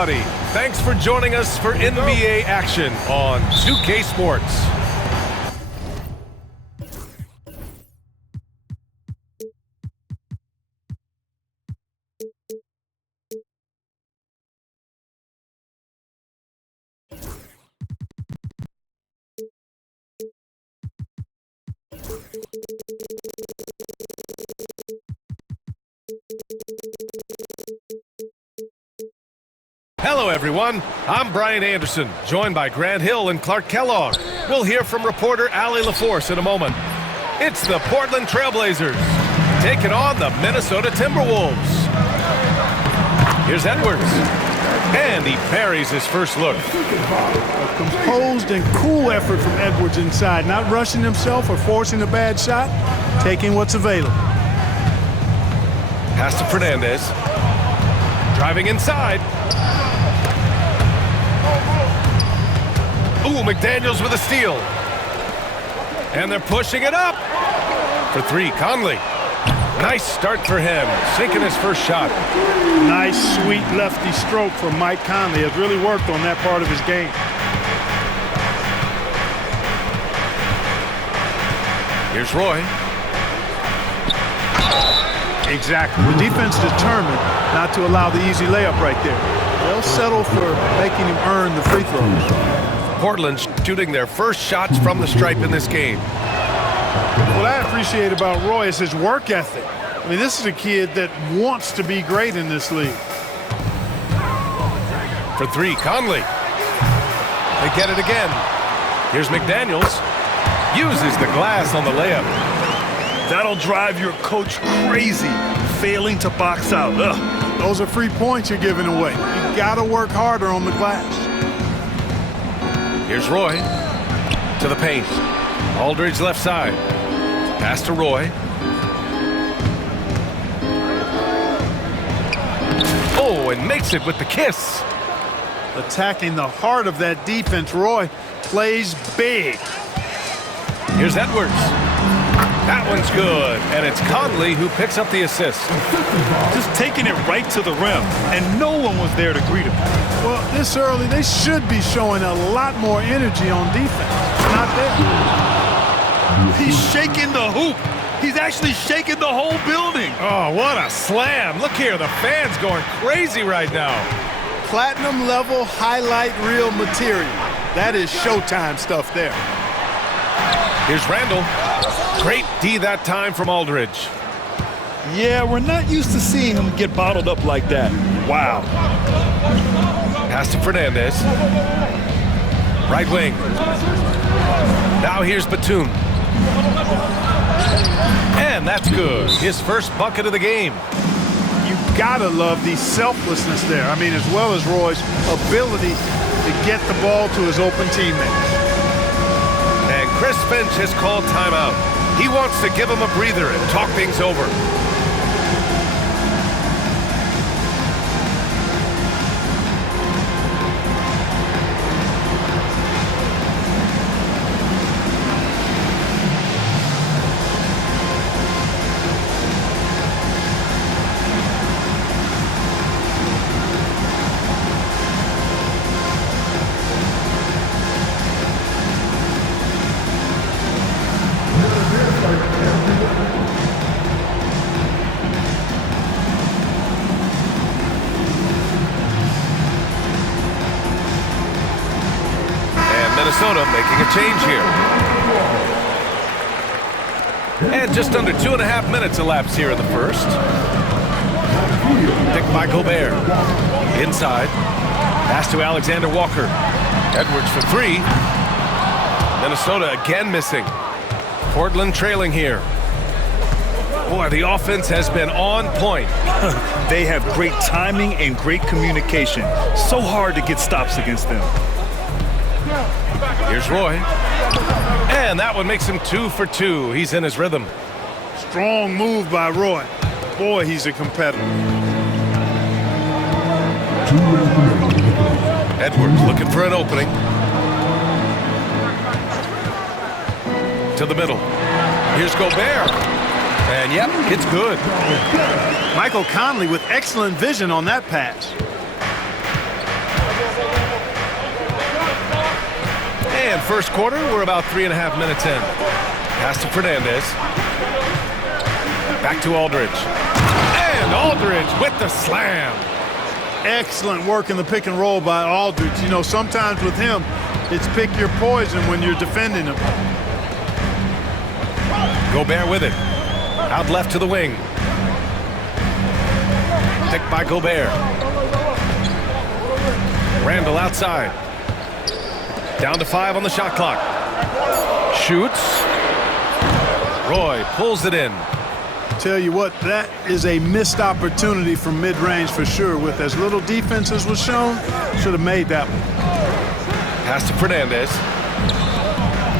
everybody. Thanks for joining us for NBA action on 2K Sports. Hello, everyone. I'm Brian Anderson, joined by Grant Hill and Clark Kellogg. We'll hear from reporter Allie LaForce in a moment. It's the Portland Trailblazers taking on the Minnesota Timberwolves. Here's Edwards, and he parries his first look. A composed and cool effort from Edwards inside, not rushing himself or forcing a bad shot, taking what's available. Pass to Fernandez. Driving inside. Ooh, McDaniels with a steal. And they're pushing it up. For three, Conley. Nice start for him, sinking his first shot. Nice, sweet lefty stroke from Mike Conley. Has really worked on that part of his game. Here's Roy. Exactly. The defense determined not to allow the easy layup right there. They'll settle for making him earn the free throws. Portland shooting their first shots from the stripe in this game. What I appreciate about Roy is his work ethic. I mean, this is a kid that wants to be great in this league. For three, Conley. They get it again. Here's McDaniels. Uses the glass on the layup. That'll drive your coach crazy, failing to box out. Ugh. Those are free points you're giving away. You gotta work harder on the glass. Here's Roy. To the paint. Aldridge left side. Pass to Roy. Oh, and makes it with the kiss. Attacking the heart of that defense, Roy plays big. Here's Edwards. That one's good, and it's Conley who picks up the assist. Just taking it right to the rim, and no one was there to greet him. Well, this early, they should be showing a lot more energy on defense. Not there. He's shaking the hoop. He's actually shaking the whole building. Oh, what a slam. Look here, the fans going crazy right now. Platinum level highlight reel material. That is Showtime stuff there. Here's Randall. Great D that time from Aldridge. Yeah, we're not used to seeing him get bottled up like that. Wow. Pass to Fernandez. Right wing. Now here's Batum. And that's good. His first bucket of the game. You gotta love the selflessness there. I mean, as well as Roy's ability to get the ball to his open teammates. And Chris Finch has called timeout. He wants to give him a breather and talk things over. Minnesota making a change here. And just under 2.5 minutes elapsed here in the first. Picked by Gobert. Inside. Pass to Alexander Walker. Edwards for three. Minnesota again missing. Portland trailing here. Boy, the offense has been on point. They have great timing and great communication. So hard to get stops against them. Here's Roy. And that one makes him 2 for 2. He's in his rhythm. Strong move by Roy. Boy, he's a competitor. Edwards looking for an opening. To the middle. Here's Gobert. And yep, it's good. Michael Conley with excellent vision on that pass. And first quarter, we're about 3.5 minutes in. Pass to Fernandez. Back to Aldridge. And Aldridge with the slam. Excellent work in the pick and roll by Aldridge. You know, sometimes with him, it's pick your poison when you're defending him. Gobert with it. Out left to the wing. Picked by Gobert. Randall outside. Down to 5 on the shot clock. Shoots. Roy pulls it in. Tell you what, that is a missed opportunity from mid-range for sure. With as little defense as was shown, should have made that one. Pass to Fernandez.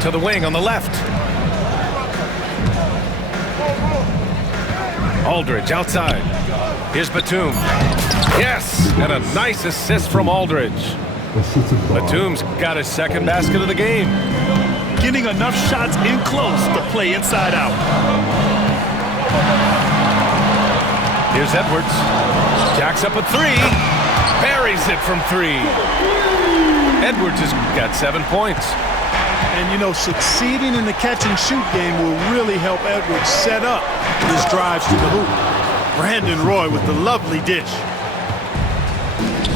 To the wing on the left. Aldridge outside. Here's Batum. Yes, and a nice assist from Aldridge. Batum's got his second basket of the game. Getting enough shots in close to play inside out. Here's Edwards. Jacks up a 3. Buries it from 3. Edwards has got 7 points. And, you know, succeeding in the catch-and-shoot game will really help Edwards set up his drives to the hoop. Brandon Roy with the lovely dish.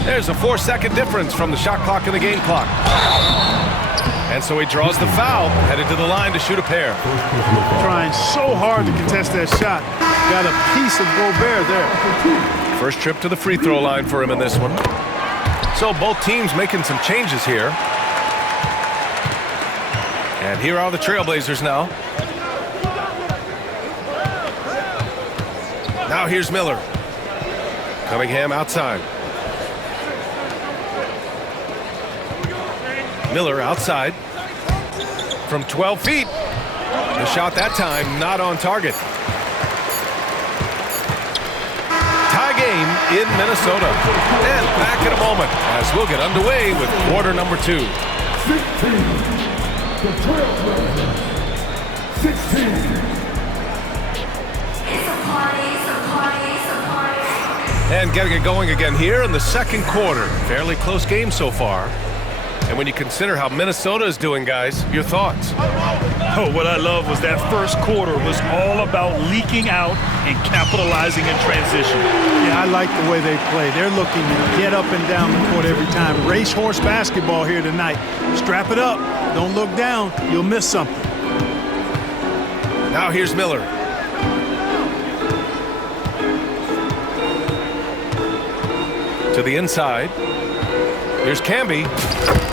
There's a 4-second difference from the shot clock and the game clock. And so he draws the foul, headed to the line to shoot a pair. Trying so hard to contest that shot. Got a piece of Gobert there. First trip to the free throw line for him in this one. So both teams making some changes here. And here are the Trailblazers now. Now here's Miller. Cunningham outside. Miller outside from 12 feet. The shot that time not on target. Tie game in Minnesota. And back in a moment as we'll get underway with quarter number 2. 16. The Trailblazers. 16. And getting it going again here in the second quarter. Fairly close game so far. And when you consider how Minnesota is doing, guys, your thoughts? Oh, what I love was that first quarter was all about leaking out and capitalizing in transition. Yeah, I like the way they play. They're looking to get up and down the court every time. Racehorse basketball here tonight. Strap it up. Don't look down. You'll miss something. Now here's Miller. To the inside. Here's Camby.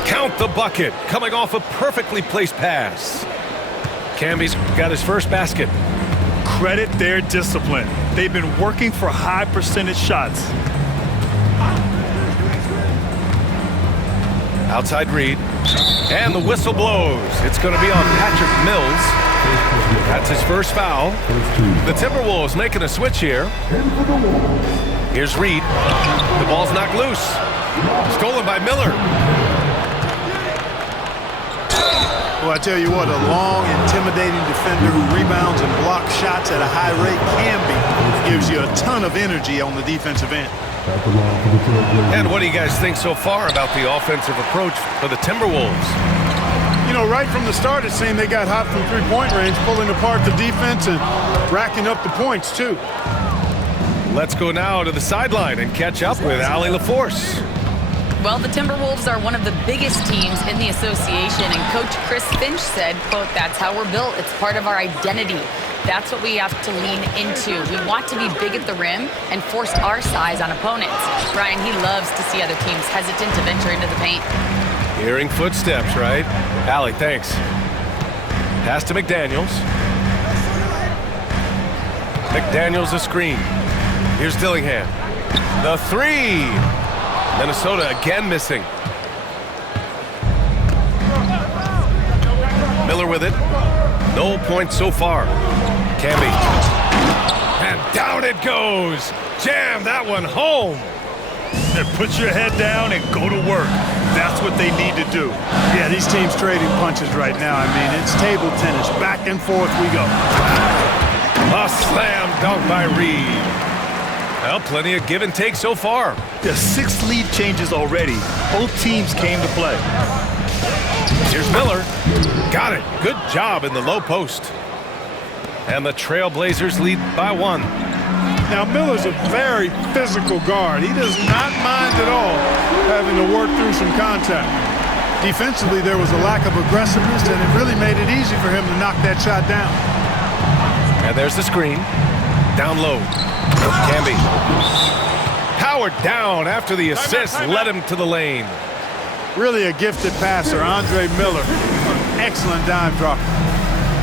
Count the bucket. Coming off a perfectly placed pass. Camby's got his first basket. Credit their discipline. They've been working for high percentage shots. Outside Reed. And the whistle blows. It's going to be on Patrick Mills. That's his first foul. The Timberwolves making a switch here. Here's Reed. The ball's knocked loose. Stolen by Miller. Well, I tell you what, a long, intimidating defender who rebounds and blocks shots at a high rate gives you a ton of energy on the defensive end. And what do you guys think so far about the offensive approach for the Timberwolves? You know, right from the start, it seemed they got hot from three-point range, pulling apart the defense and racking up the points, too. Let's go now to the sideline and catch up with Allie LaForce. Well, the Timberwolves are one of the biggest teams in the association, and Coach Chris Finch said, quote, "That's how we're built. It's part of our identity. That's what we have to lean into. We want to be big at the rim and force our size on opponents." Brian, he loves to see other teams hesitant to venture into the paint. Hearing footsteps, right? Allie, thanks. Pass to McDaniels. McDaniels a screen. Here's Dillingham. The 3. Minnesota again missing. Miller with it. No points so far. Camby. And down it goes. Jam that one home. And put your head down and go to work. That's what they need to do. Yeah, these teams trading punches right now. I mean, it's table tennis. Back and forth we go. A slam dunk by Reed. Well, plenty of give and take so far. There's 6 lead changes already. Both teams came to play. Here's Miller. Got it. Good job in the low post. And the Trailblazers lead by 1. Now, Miller's a very physical guard. He does not mind at all having to work through some contact. Defensively, there was a lack of aggressiveness, and it really made it easy for him to knock that shot down. And there's the screen. Down low. Camby. Powered down after the assist led him to the lane. Really a gifted passer, Andre Miller. Excellent dime dropper.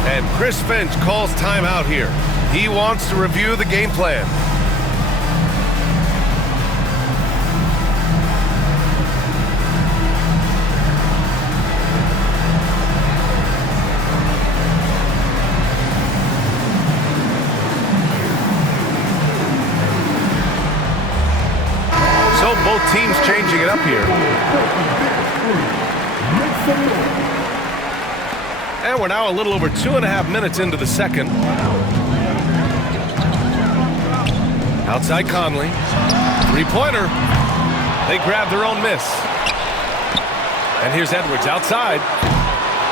And Chris Finch calls timeout here. He wants to review the game plan. So both teams changing it up here. And we're now a little over 2.5 minutes into the second. Outside Conley. Three-pointer. They grab their own miss. And here's Edwards outside.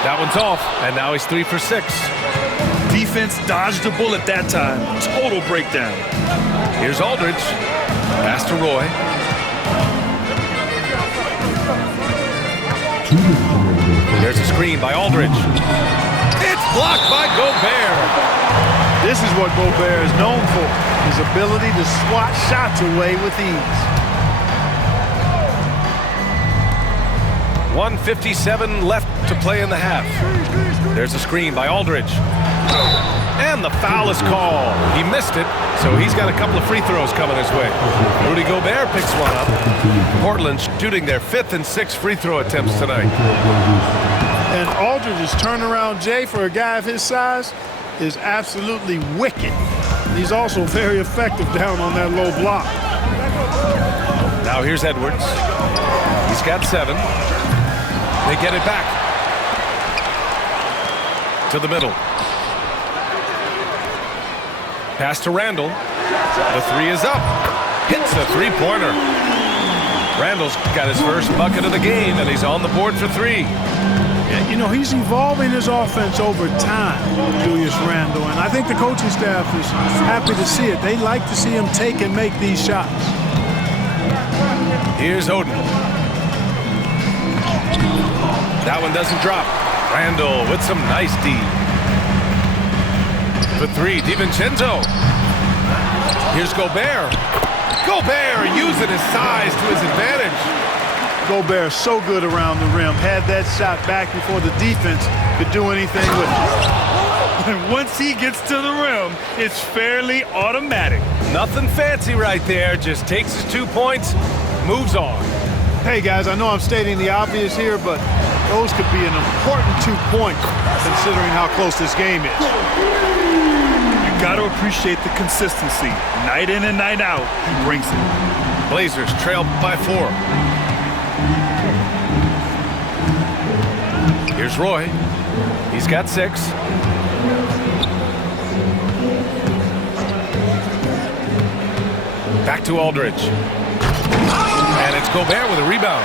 That one's off, and now he's 3 for 6. Defense dodged the bullet that time. Total breakdown. Here's Aldridge. Pass to Roy. There's a screen by Aldridge. It's blocked by Gobert. This is what Gobert is known for, his ability to swat shots away with ease. 1:57 left to play in the half. There's a screen by Aldridge. And the foul is called. He missed it, so he's got a couple of free throws coming his way. Rudy Gobert picks one up. Portland shooting their 5th and 6th free throw attempts tonight. And Aldridge's turnaround, Jay, for a guy of his size, is absolutely wicked. He's also very effective down on that low block. Now here's Edwards. He's got 7. They get it back. To the middle. Pass to Randall. The 3 is up. Hits a three-pointer. Randall's got his first bucket of the game, and he's on the board for 3. Yeah, you know, he's evolving his offense over time, Julius Randle, and I think the coaching staff is happy to see it. They like to see him take and make these shots. Here's Oden. That one doesn't drop. Randall with some nice D. The 3, DiVincenzo. Here's Gobert. Gobert using his size to his advantage. Gobert so good around the rim. Had that shot back before the defense could do anything with it. And once he gets to the rim, it's fairly automatic. Nothing fancy right there. Just takes his 2 points, moves on. Hey, guys, I know I'm stating the obvious here, but those could be an important 2 points considering how close this game is. You got to appreciate the consistency. Night in and night out, he brings it. Blazers trail by 4. Here's Roy. He's got 6. Back to Aldridge. And it's Gobert with a rebound.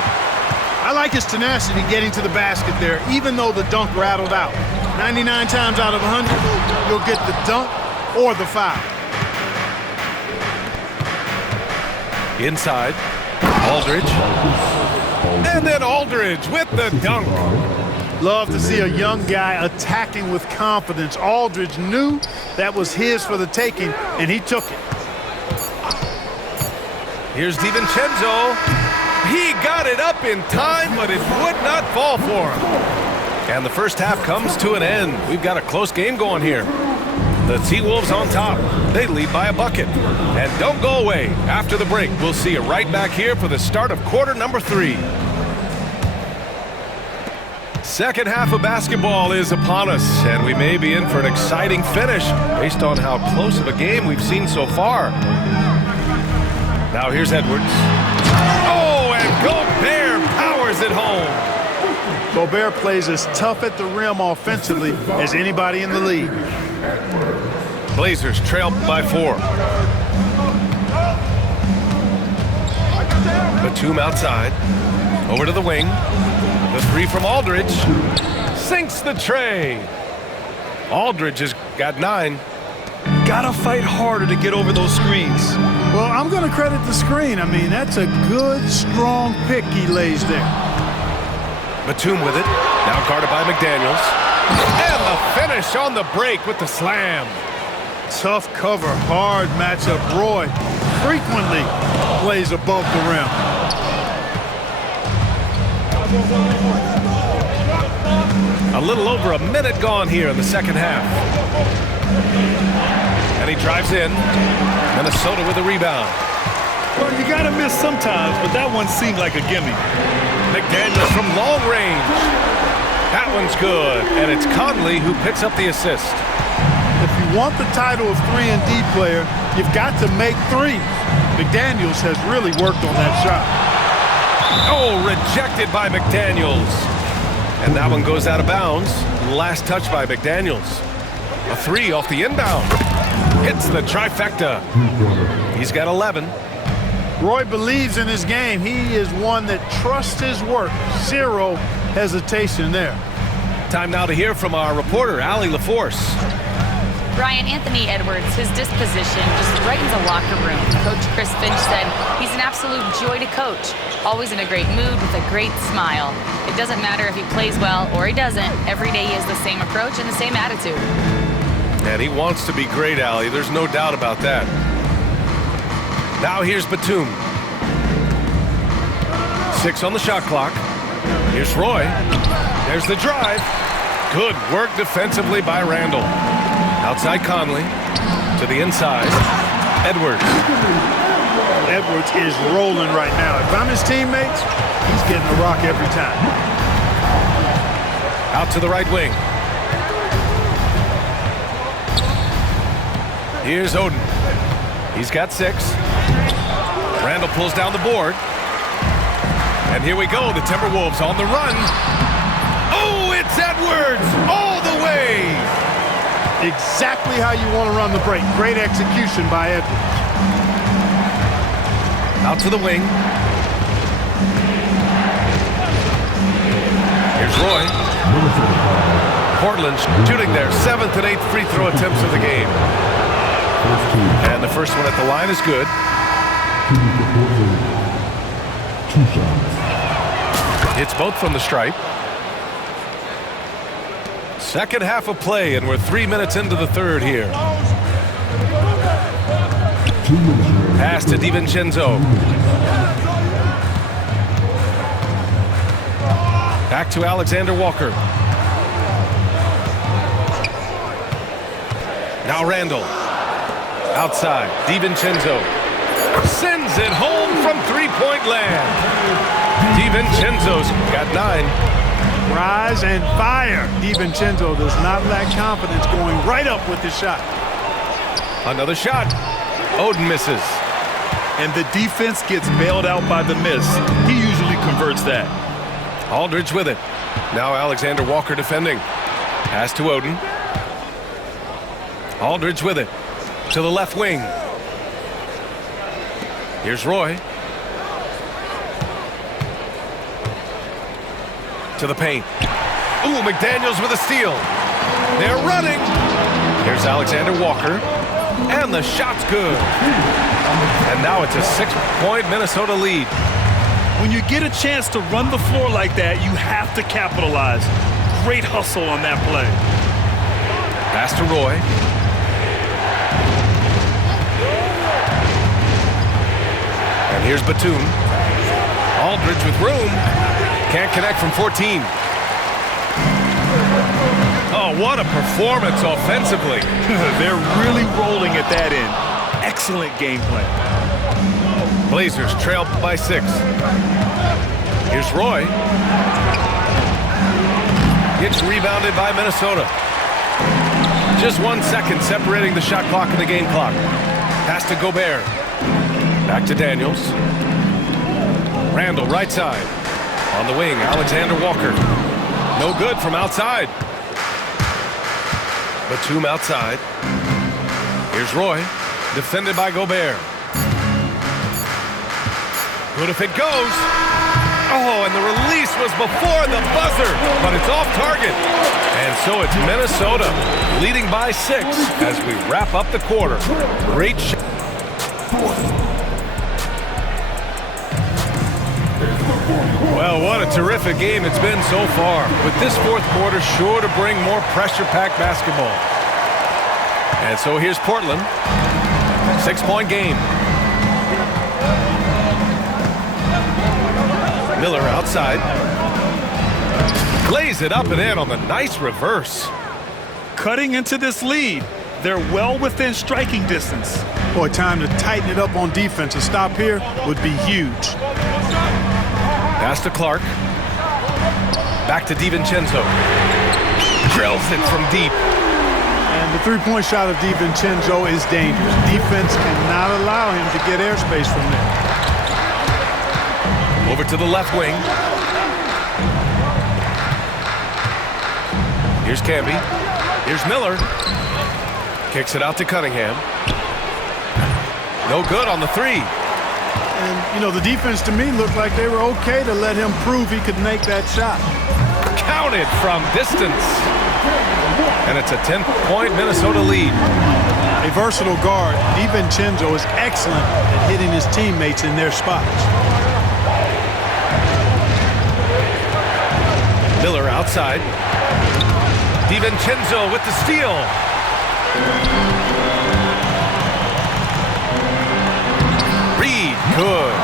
I like his tenacity getting to the basket there, even though the dunk rattled out. 99 times out of 100, you'll get the dunk or the foul. Inside. Aldridge. And then Aldridge with the dunk. Love to see a young guy attacking with confidence. Aldridge knew that was his for the taking, and he took it. Here's DiVincenzo. He got it up in time, but it would not fall for him. And the first half comes to an end. We've got a close game going here. The T-Wolves on top. They lead by a bucket. And don't go away. After the break, we'll see you right back here for the start of quarter number 3. Second half of basketball is upon us, and we may be in for an exciting finish based on how close of a game we've seen so far. Now here's Edwards. Oh, and Gobert powers it home. Gobert plays as tough at the rim offensively as anybody in the league. Blazers trail by 4. Batum outside. Over to the wing. The three from Aldridge. Sinks the tray. Aldridge has got 9. Gotta fight harder to get over those screens. Well, I'm going to credit the screen. I mean, that's a good, strong pick he lays there. Batum with it. Now guarded by McDaniels. And the finish on the break with the slam. Tough cover, hard matchup. Roy frequently plays above the rim. A little over a minute gone here in the second half. And he drives in. Minnesota with a rebound. Well, you gotta miss sometimes, but that one seemed like a gimme. McDaniels from long range. That one's good. And it's Conley who picks up the assist. If you want the title of 3-and-D player, you've got to make threes. McDaniels has really worked on that shot. Oh, rejected by McDaniels. And that one goes out of bounds. Last touch by McDaniels. A 3 off the inbound. Hits the trifecta. He's got 11. Roy believes in his game. He is one that trusts his work. Zero hesitation there. Time now to hear from our reporter, Allie LaForce. Brian, Anthony Edwards, his disposition just brightens a locker room. Coach Chris Finch said he's an absolute joy to coach. Always in a great mood with a great smile. It doesn't matter if he plays well or he doesn't. Every day he has the same approach and the same attitude. And he wants to be great, Allie. There's no doubt about that. Now here's Batum. 6 on the shot clock. Here's Roy. There's the drive. Good work defensively by Randall. Outside Conley. To the inside. Edwards. Edwards is rolling right now. If I'm his teammates, he's getting a rock every time. Out to the right wing. Here's Oden. He's got 6. Randall pulls down the board. And here we go. The Timberwolves on the run. Oh, it's Edwards all the way. Exactly how you want to run the break. Great execution by Edwards. Out to the wing. Here's Roy. Portland shooting their 7th and 8th free throw attempts of the game. And the first one at the line is good. 2 shots. Hits both from the stripe. Second half of play, and we're 3 minutes into the third here. 2 minutes. Pass to DiVincenzo. Back to Alexander Walker. Now Randall. Outside, DiVincenzo. Sends it home from three-point land. DiVincenzo's got 9. Rise and fire. DiVincenzo does not lack confidence going right up with his shot. Another shot. Oden misses. And the defense gets bailed out by the miss. He usually converts that. Aldridge with it. Now Alexander Walker defending. Pass to Oden. Aldridge with it. To the left wing. Here's Roy. To the paint. Ooh, McDaniels with a steal. They're running. Here's Alexander Walker. And the shot's good. And now it's a 6-point Minnesota lead. When you get a chance to run the floor like that, you have to capitalize. Great hustle on that play. Pass to Roy. And here's Batum. Aldridge with room. Can't connect from 14. Oh, what a performance offensively. They're really rolling at that end. Excellent game plan. Blazers trail by 6. Here's Roy. Gets rebounded by Minnesota. Just 1 second separating the shot clock and the game clock. Pass to Gobert. Back to Daniels. Randall right side. On the wing, Alexander Walker. No good from outside. Batum outside. Here's Roy. Defended by Gobert. Good if it goes. Oh, and the release was before the buzzer, but it's off target. And so it's Minnesota leading by 6 as we wrap up the quarter. Great shot. Well, what a terrific game it's been so far. With this fourth quarter sure to bring more pressure-packed basketball. And so here's Portland. 6-point game. Miller outside. Lays it up and in on the nice reverse. Cutting into this lead. They're well within striking distance. Boy, time to tighten it up on defense. A stop here would be huge. Pass to Clark. Back to DiVincenzo. Drills it from deep. And the three-point shot of DiVincenzo is dangerous. Defense cannot allow him to get airspace from there. Over to the left wing. Here's Camby. Here's Miller. Kicks it out to Cunningham. No good on the three. And, you know, the defense to me looked like they were okay to let him prove he could make that shot. Counted from distance. And it's a 10-point Minnesota lead. A versatile guard, DiVincenzo is excellent at hitting his teammates in their spots. Miller outside. DiVincenzo with the steal. Reed, good.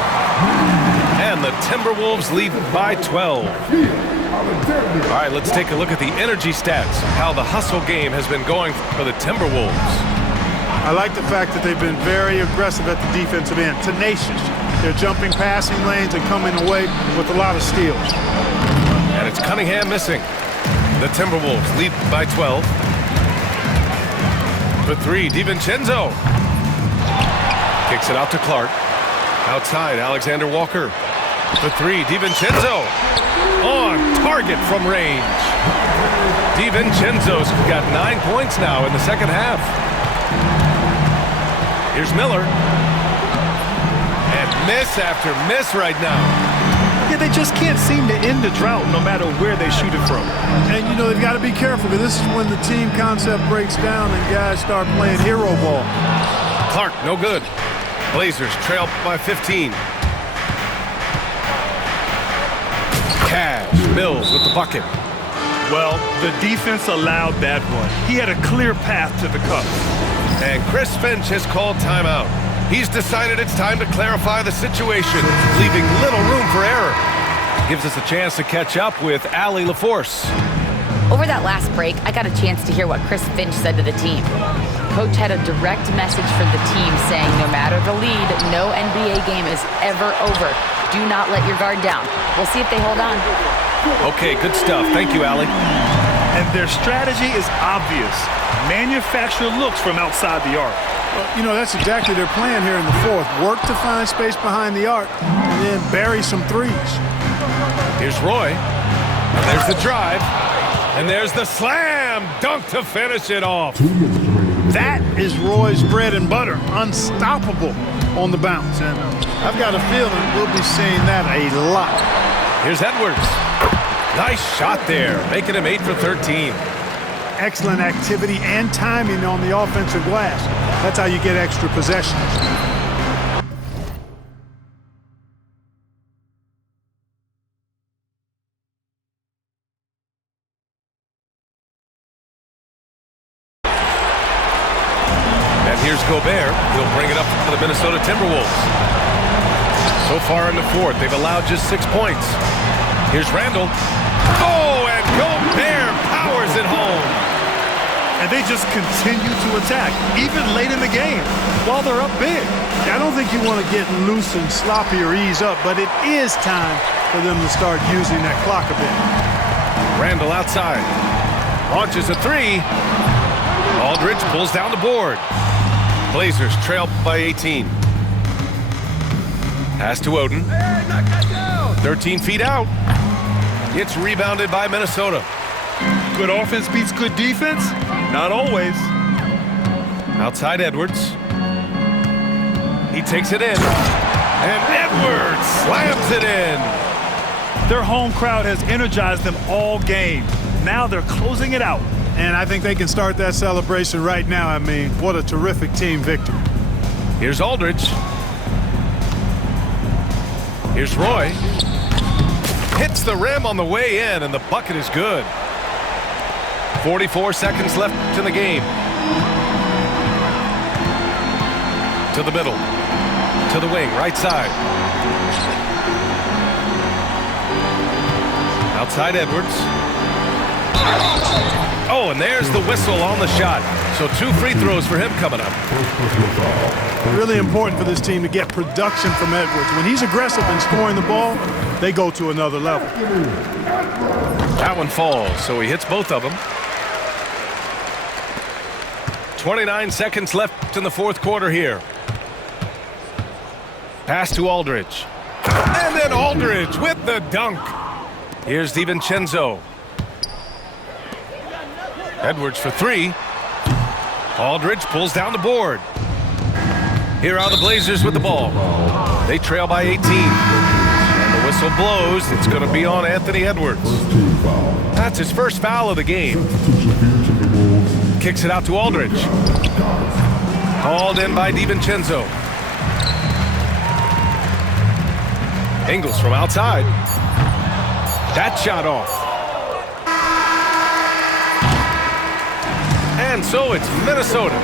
And the Timberwolves lead by 12. All right, let's take a look at the energy stats, how the hustle game has been going for the Timberwolves. I like the fact that they've been very aggressive at the defensive end, tenacious. They're jumping passing lanes and coming away with a lot of steals. And it's Cunningham missing. The Timberwolves lead by 12. For three, DiVincenzo. Kicks it out to Clark. Outside, Alexander Walker. For three, DiVincenzo. On target from range. DiVincenzo's got 9 points now in the second half. Here's Miller. And miss after miss right now. Yeah, they just can't seem to end the drought no matter where they shoot it from. And, you know, they've got to be careful because this is when the team concept breaks down and guys start playing hero ball. Clark, no good. Blazers trail by 15. Cash, Mills with the bucket. Well, the defense allowed that one. He had a clear path to the cup. And Chris Finch has called timeout. He's decided it's time to clarify the situation, leaving little room for error. Gives us a chance to catch up with Allie LaForce. Over that last break, I got a chance to hear what Chris Finch said to the team. Coach had a direct message for the team saying no matter the lead, no NBA game is ever over. Do not let your guard down. We'll see if they hold on. Okay, good stuff. Thank you, Allie. And their strategy is obvious. Manufacture looks from outside the arc. Well, you know, that's exactly their plan here in the fourth. Work to find space behind the arc and then bury some threes. Here's Roy. And there's the drive. And there's the slam dunk to finish it off. That is Roy's bread and butter. Unstoppable on the bounce. And I've got a feeling we'll be seeing that a lot. Here's Edwards. Nice shot there, making him 8 for 13. Excellent activity and timing on the offensive glass. That's how you get extra possessions. And here's Gobert. He'll bring it up for the Minnesota Timberwolves. So far in the fourth, they've allowed just 6 points. Here's Randall. Oh, and Gobert powers it home. And they just continue to attack, even late in the game, while they're up big. I don't think you want to get loose and sloppy or ease up, but it is time for them to start using that clock a bit. Randall outside. Launches a three. Aldridge pulls down the board. Blazers trail by 18. Pass to Oden. 13 feet out. It's rebounded by Minnesota. Good offense beats good defense? Not always. Outside Edwards. He takes it in. And Edwards slams it in. Their home crowd has energized them all game. Now they're closing it out. And I think they can start that celebration right now. I mean, what a terrific team victory. Here's Aldridge. Here's Roy. Hits the rim on the way in, and the bucket is good. 44 seconds left in the game. To the middle. To the wing, right side. Outside Edwards. Oh, and there's the whistle on the shot. So 2 free throws for him coming up. Really important for this team to get production from Edwards. When he's aggressive in scoring the ball, they go to another level. That one falls, so he hits both of them. 29 seconds left in the fourth quarter here. Pass to Aldridge. And then Aldridge with the dunk. Here's DiVincenzo. Edwards for 3. Aldridge pulls down the board. Here are the Blazers with the ball. They trail by 18. And the whistle blows. It's going to be on Anthony Edwards. That's his first foul of the game. Kicks it out to Aldridge. Called in by DiVincenzo. Ingles from outside. That shot off. And so it's Minnesota.